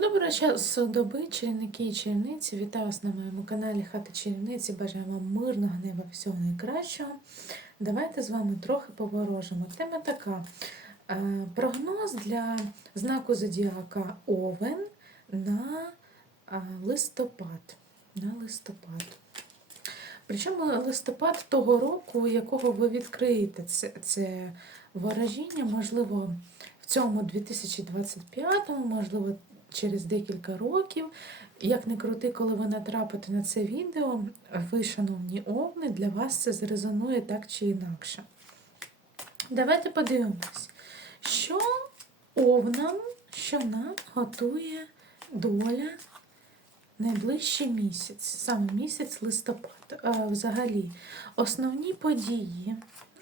Доброго часу доби, чарівники і чарівниці. Вітаю вас на моєму каналі Хати Чарівниці. Бажаю вам мирного неба, всього найкращого. Давайте з вами трохи поворожимо. Тема така: е, прогноз для знаку зодіака Овен на е, листопад. На листопад. Причому листопад того року, якого ви відкриєте це, це ворожіння, можливо, в цьому 2025-му, можливо, через декілька років. Як не крути, коли ви натрапите на це відео, ви, шановні овни, для вас це зрезонує так чи інакше. Давайте подивимось, що овнам, що нам готує доля найближчий місяць, саме місяць листопад. Взагалі, основні події,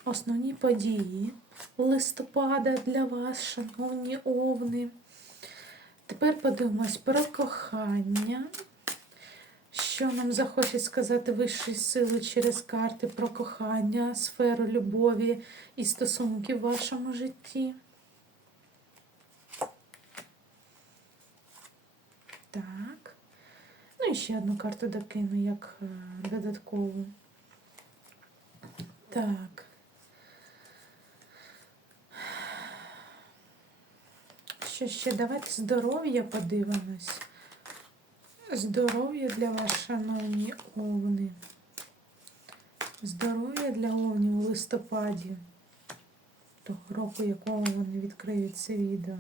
основні події листопада для вас, шановні овни. Тепер подивимось про кохання. Що нам захочуть сказати вищі сили через карти про кохання, сферу любові і стосунки в вашому житті. Так. Ну і ще одну карту докину як е, додаткову. Так. Що ще? Давайте здоров'я подивимось. Здоров'я для вас, шановні овни. Здоров'я для овнів у листопаді. Того року, якого вони відкриють це відео.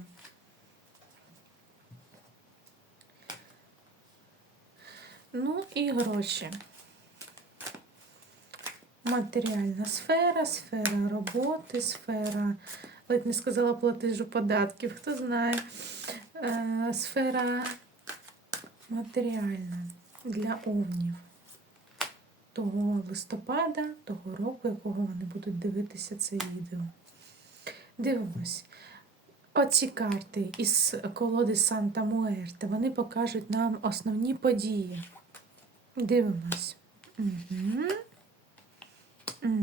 Ну і гроші. Матеріальна сфера, сфера роботи, сфера, ледь не сказала платежу податків, хто знає. Е, сфера матеріальна для овнів того листопада, того року, якого вони будуть дивитися це відео. Дивимось. Оці карти із колоди Санта Муерте, вони покажуть нам основні події. Дивимось. Угу. Угу.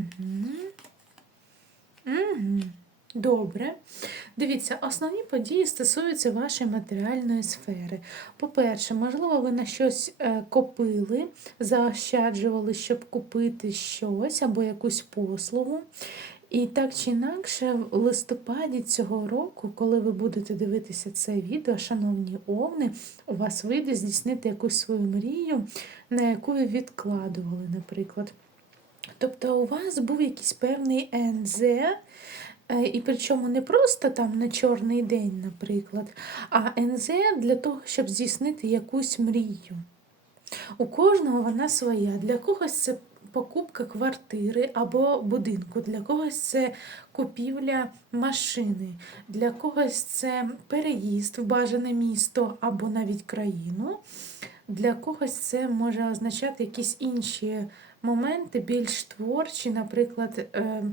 Угу. Добре. Дивіться, основні події стосуються вашої матеріальної сфери. По-перше, можливо, ви на щось е, копили, заощаджували, щоб купити щось або якусь послугу. І так чи інакше, в листопаді цього року, коли ви будете дивитися це відео, шановні овни, у вас вийде здійснити якусь свою мрію, на яку ви відкладували, наприклад. Тобто у вас був якийсь певний НЗ, і причому не просто там на чорний день, наприклад, а НЗ для того, щоб здійснити якусь мрію. У кожного вона своя. Для когось це покупка квартири або будинку, для когось це купівля машини, для когось це переїзд в бажане місто або навіть країну. Для когось це може означати якісь інші моменти, більш творчі, наприклад, е, е,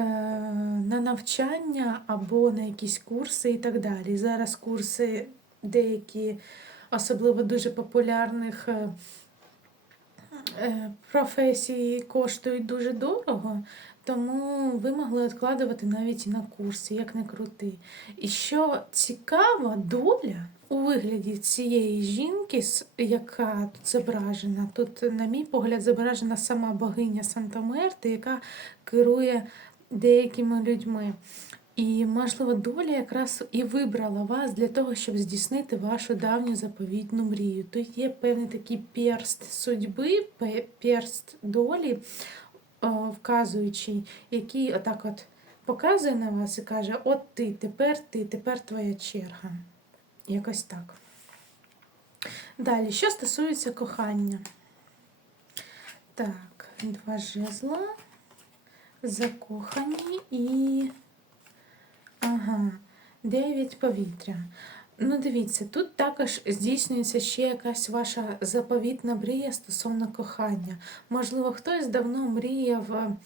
на навчання або на якісь курси і так далі. Зараз курси деякі, особливо дуже популярних е, е, професій, коштують дуже дорого. Тому ви могли відкладувати навіть на курси, як не крути. І що цікаво, доля у вигляді цієї жінки, яка тут зображена, тут, на мій погляд, зображена сама богиня Санта Мерти, яка керує деякими людьми. І, можливо, доля якраз і вибрала вас для того, щоб здійснити вашу давню заповітну мрію. Тут є певний такий перст судьби, перст долі, вказуючий, який отак от показує на вас і каже: От ти, тепер ти, тепер твоя черга. Якось так. Далі, що стосується кохання. Так, два жезла, закохані і. Ага, дев'ять повітря. Ну, дивіться, тут також здійснюється ще якась ваша заповітна мрія стосовно кохання. Можливо, хтось давно мріяв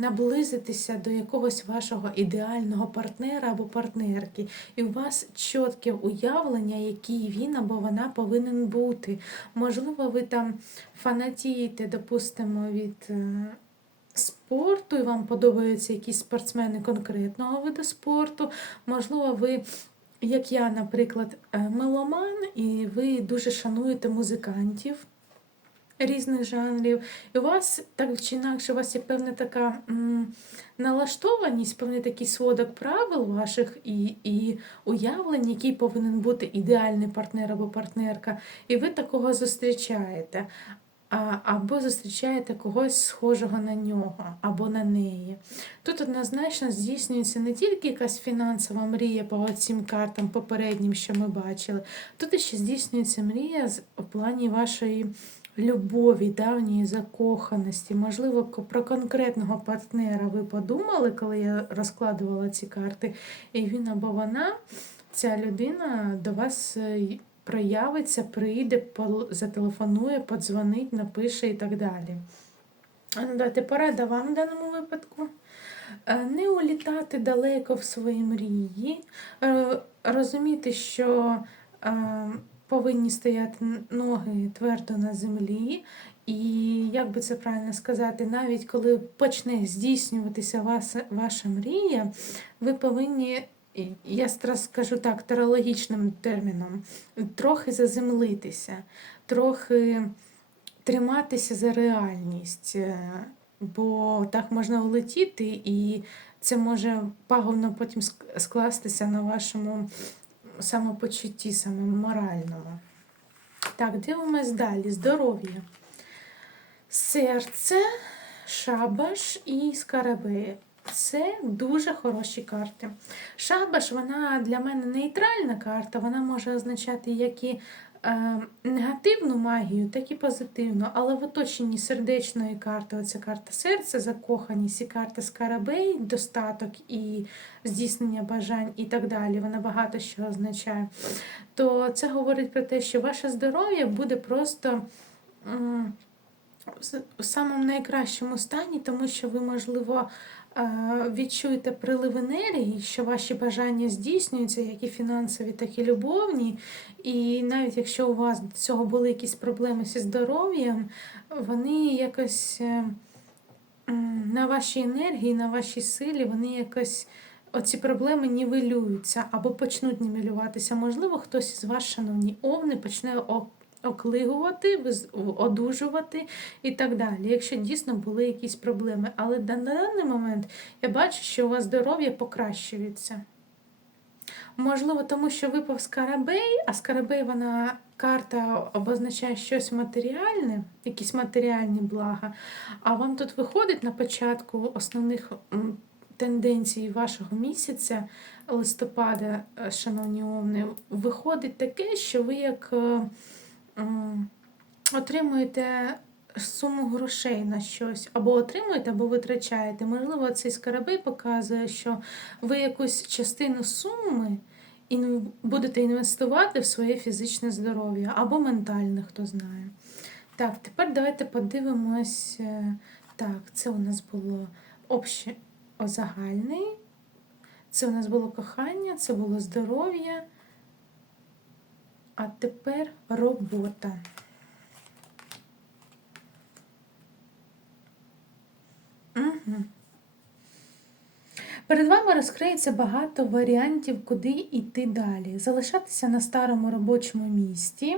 наблизитися до якогось вашого ідеального партнера або партнерки, і у вас чітке уявлення, який він або вона повинен бути. Можливо, ви там фанатієте, допустимо, від. Спорту, і вам подобаються якісь спортсмени конкретного виду спорту. Можливо, ви як я, наприклад, е, меломан, і ви дуже шануєте музикантів різних жанрів, і у вас так чи інакше, у вас є певна така м, налаштованість, певний такий сводок правил ваших і, і уявлень, який повинен бути ідеальний партнер або партнерка, і ви такого зустрічаєте. Або зустрічаєте когось схожого на нього, або на неї. Тут однозначно здійснюється не тільки якась фінансова мрія по цим картам попереднім, що ми бачили, тут ще здійснюється мрія в плані вашої любові, давньої закоханості. Можливо, про конкретного партнера ви подумали, коли я розкладувала ці карти, і він або вона, ця людина до вас е, проявиться, прийде, зателефонує, подзвонить, напише і так далі. Ну дайте порада вам в даному випадку. Е, Не улітати далеко в свої мрії, е, розуміти, що е, повинні стояти ноги твердо на землі, і як би це правильно сказати, навіть коли почне здійснюватися ваша мрія, ви повинні, я зараз скажу так, терологічним терміном, трохи заземлитися, трохи триматися за реальність. е, Бо так можна улетіти, і це може пагубно потім скластися на вашому самопочутті, саме моральному. Так, дивимось далі. Здоров'я. Серце, шабаш і скарабеї. Це дуже хороші карти. Шабаш, вона для мене нейтральна карта, вона може означати як і е, негативну магію, так і позитивну. Але в оточенні сердечної карти, оця карта серця, закоханість і карта скарабей, достаток і здійснення бажань і так далі, вона багато що означає. То це говорить про те, що ваше здоров'я буде просто. з- у самому найкращому стані, тому що ви, можливо, е, відчуєте прилив енергії, що ваші бажання здійснюються, як і фінансові, так і любовні. І навіть якщо у вас до цього були якісь проблеми зі здоров'ям, вони якось е, на вашій енергії, на вашій силі, вони якось. Оці проблеми нівелюються або почнуть нівелюватися. Можливо, хтось із вас, шановні овни, почне оклигувати, одужувати і так далі, якщо дійсно були якісь проблеми. Але на даний момент я бачу, що у вас здоров'я покращується. Можливо, тому що випав скарабей, а скарабей вона карта обозначає щось матеріальне, якісь матеріальні блага. А вам тут виходить на початку основних тенденцій вашого місяця листопада, е, шановні овни, виходить таке, що ви як е, отримуєте суму грошей на щось, або отримуєте, або витрачаєте. Можливо, цей скарабей показує, що ви якусь частину суми будете інвестувати в своє фізичне здоров'я або ментальне, хто знає. Так, тепер давайте подивимось. е, Так, це у нас було обще загальний. Це у нас було кохання, це було здоров'я. А тепер робота. Угу. Перед вами розкриється багато варіантів, куди йти далі. Залишатися на старому робочому місці,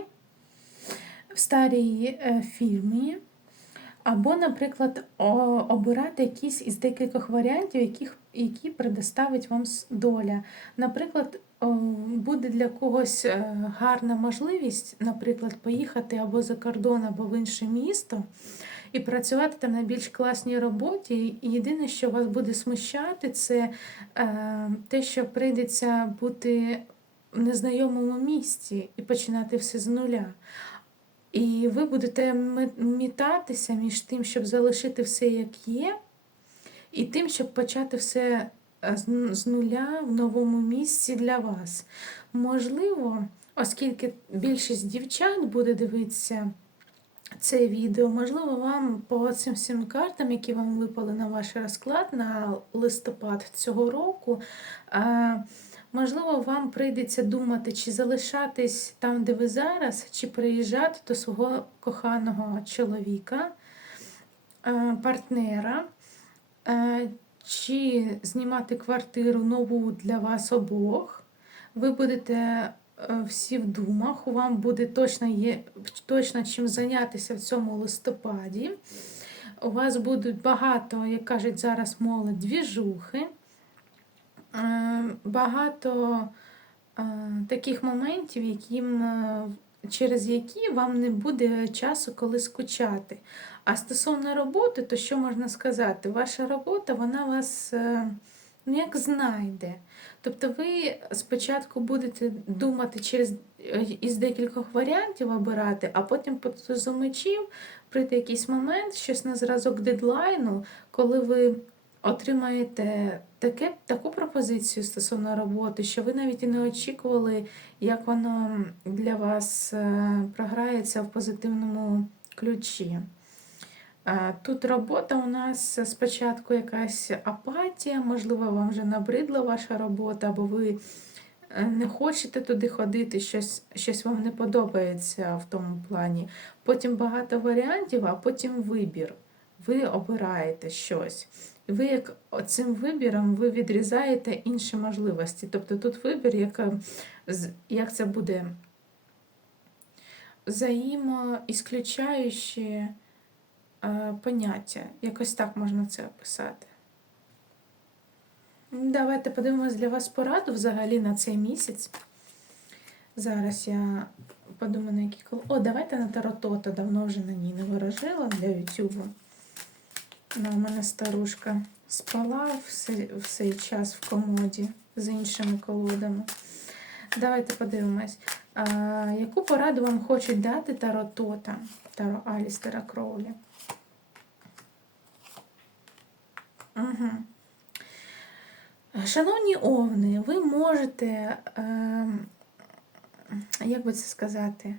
в старій е, фірмі, або, наприклад, обирати якісь із декількох варіантів, яких, які предоставить вам доля. Наприклад, буде для когось е, гарна можливість, наприклад, поїхати або за кордон, або в інше місто і працювати там на більш класній роботі. І єдине, що вас буде смущати, це е, те, що прийдеться бути в незнайомому місці і починати все з нуля. І ви будете мітатися між тим, щоб залишити все як є, і тим, щоб почати все е, з нуля в новому місці для вас. Можливо, оскільки більшість дівчат буде дивитися це відео, можливо, вам по цим всім картам, які вам випали на ваш розклад на листопад цього року, е, можливо, вам прийдеться думати, чи залишатись там, де ви зараз, чи приїжджати до свого коханого чоловіка, е, партнера, е, чи знімати квартиру нову для вас обох. ви будете е, всі в думах, у вам буде точно, є, точно чим зайнятися в цьому листопаді. У вас будуть багато, як кажуть зараз молодь, двіжухи, багато е, таких моментів, яким, е, через які вам не буде часу, коли скучати. А стосовно роботи, то що можна сказати? Ваша робота, вона вас е, ну, як знайде. Тобто ви спочатку будете думати через е, із декількох варіантів обирати, а потім по тузу мечів прийде якийсь момент, щось на зразок дедлайну, коли ви отримаєте таке, таку пропозицію стосовно роботи, що ви навіть і не очікували, як воно для вас е, програється в позитивному ключі. Е, Тут робота у нас спочатку якась апатія, можливо, вам вже набридла ваша робота, або ви е, не хочете туди ходити, щось, щось вам не подобається в тому плані. Потім багато варіантів, а потім вибір. Ви обираєте щось. Ви як цим вибіром ви відрізаєте інші можливості. Тобто тут вибір, яка, з- як це буде взаємоісключаючі е, поняття. Якось так можна це описати. Давайте подивимось для вас пораду взагалі на цей місяць. Зараз я подумаю, на які кол... О, давайте на Таротота. Давно вже на ній не ворожила для Ютубу. Ну, у мене старушка спала в цей час в комоді з іншими колодами. Давайте подивимось. А, яку пораду вам хочуть дати Таро Тота, Таро Алістера Кроулі? Угу. Шановні овни, ви можете, е, як би це сказати,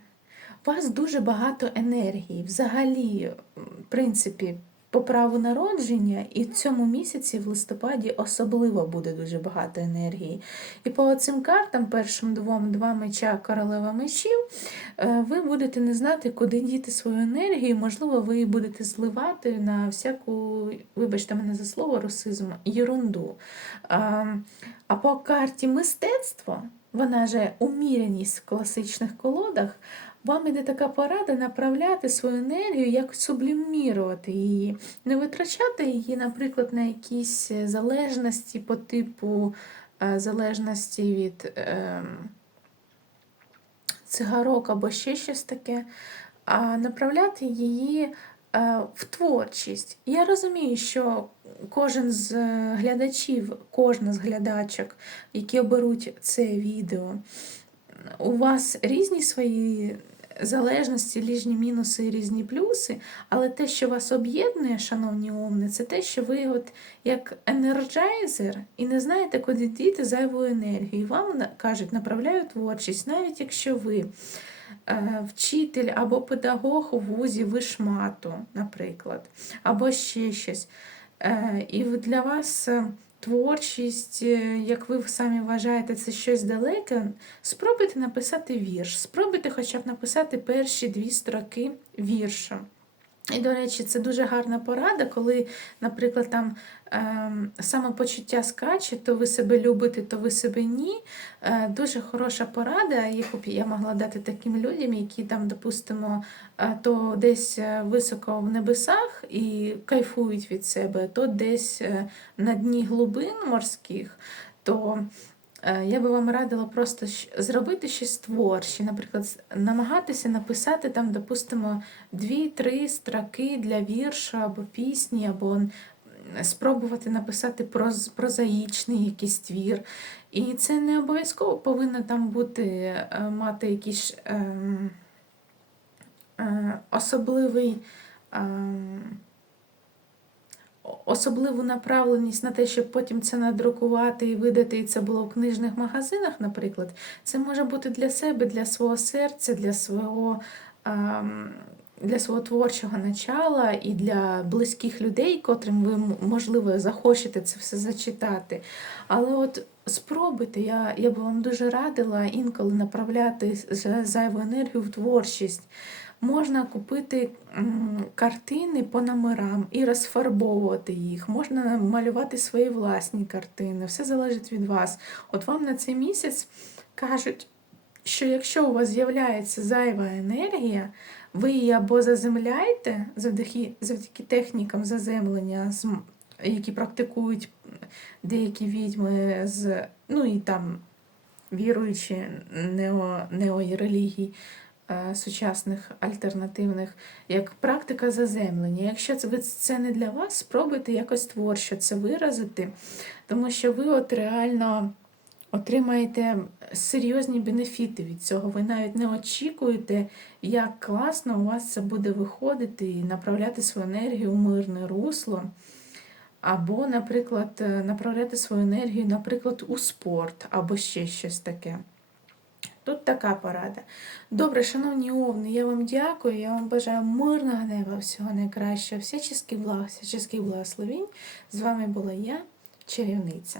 у вас дуже багато енергії. Взагалі, в принципі, по праву народження, і в цьому місяці, в листопаді, особливо буде дуже багато енергії. І по цим картам, першим двом, два меча, королева мечів, е, ви будете не знати, куди діти свою енергію. Можливо, ви її будете зливати на всяку, вибачте мене за слово, русизм, єрунду. А, а по карті мистецтво, вона же уміреність в класичних колодах. Вам іде така порада направляти свою енергію, якось сублімірувати її, не витрачати її, наприклад, на якісь залежності по типу е, залежності від е, цигарок або ще щось таке, а направляти її е, в творчість. Я розумію, що кожен з е, глядачів, кожна з глядачок, які оберуть це відео, у вас різні свої залежності, різні мінуси і різні плюси, але те, що вас об'єднує, шановні умни, це те, що ви от як енерджайзер і не знаєте, куди діти зайву енергію. Вам кажуть, направляю творчість, навіть якщо ви е, вчитель або педагог у вузі вишмату, наприклад, або ще щось. Е, І для вас е, творчість, е, як ви самі вважаєте, це щось далеке, спробуйте написати вірш, спробуйте хоча б написати перші дві строки вірша. І, до речі, це дуже гарна порада, коли, наприклад, там ем, самопочуття скаче, то ви себе любите, то ви себе ні. Е, дуже хороша порада, яку б я могла дати таким людям, які там, допустимо, е, то десь е, високо в небесах і кайфують від себе, то десь е, на дні глибин морських, то е, я би вам радила просто зробити щось творче, наприклад, намагатися написати там, допустимо, дві-три строки для вірша або пісні, або спробувати написати проз, прозаїчний якийсь твір. І це не обов'язково повинно там бути, е, мати якийсь ем, е, особливий. о- Особливу направленість на те, щоб потім це надрукувати і видати, і це було в книжних магазинах, наприклад, це може бути для себе, для свого серця, для свого, ем, для свого творчого начала і для близьких людей, котрим ви, можливо, захочете це все зачитати. Але от спробуйте, я, я би вам дуже радила інколи направляти зайву енергію в творчість. Можна купити картини по номерам і розфарбовувати їх. Можна малювати свої власні картини. Все залежить від вас. От вам на цей місяць кажуть, що якщо у вас з'являється зайва енергія, ви її або заземляєте завдяки, завдяки технікам заземлення, які практикують деякі відьми з ну і там віруючі нео, неорелігій е, сучасних альтернативних, як практика заземлення. Якщо це, це не для вас, спробуйте якось творчо це виразити, тому що ви от реально отримаєте серйозні бенефіти від цього. Ви навіть не очікуєте, як класно у вас це буде виходити і направляти свою енергію у мирне русло. Або, наприклад, е, направляти свою енергію, наприклад, у спорт, або ще щось таке. Тут така порада. Добре, шановні овни, я вам дякую. Я вам бажаю мирного неба, всього найкращого, всяческих благ, всяческих благословень. З вами була я, чарівниця.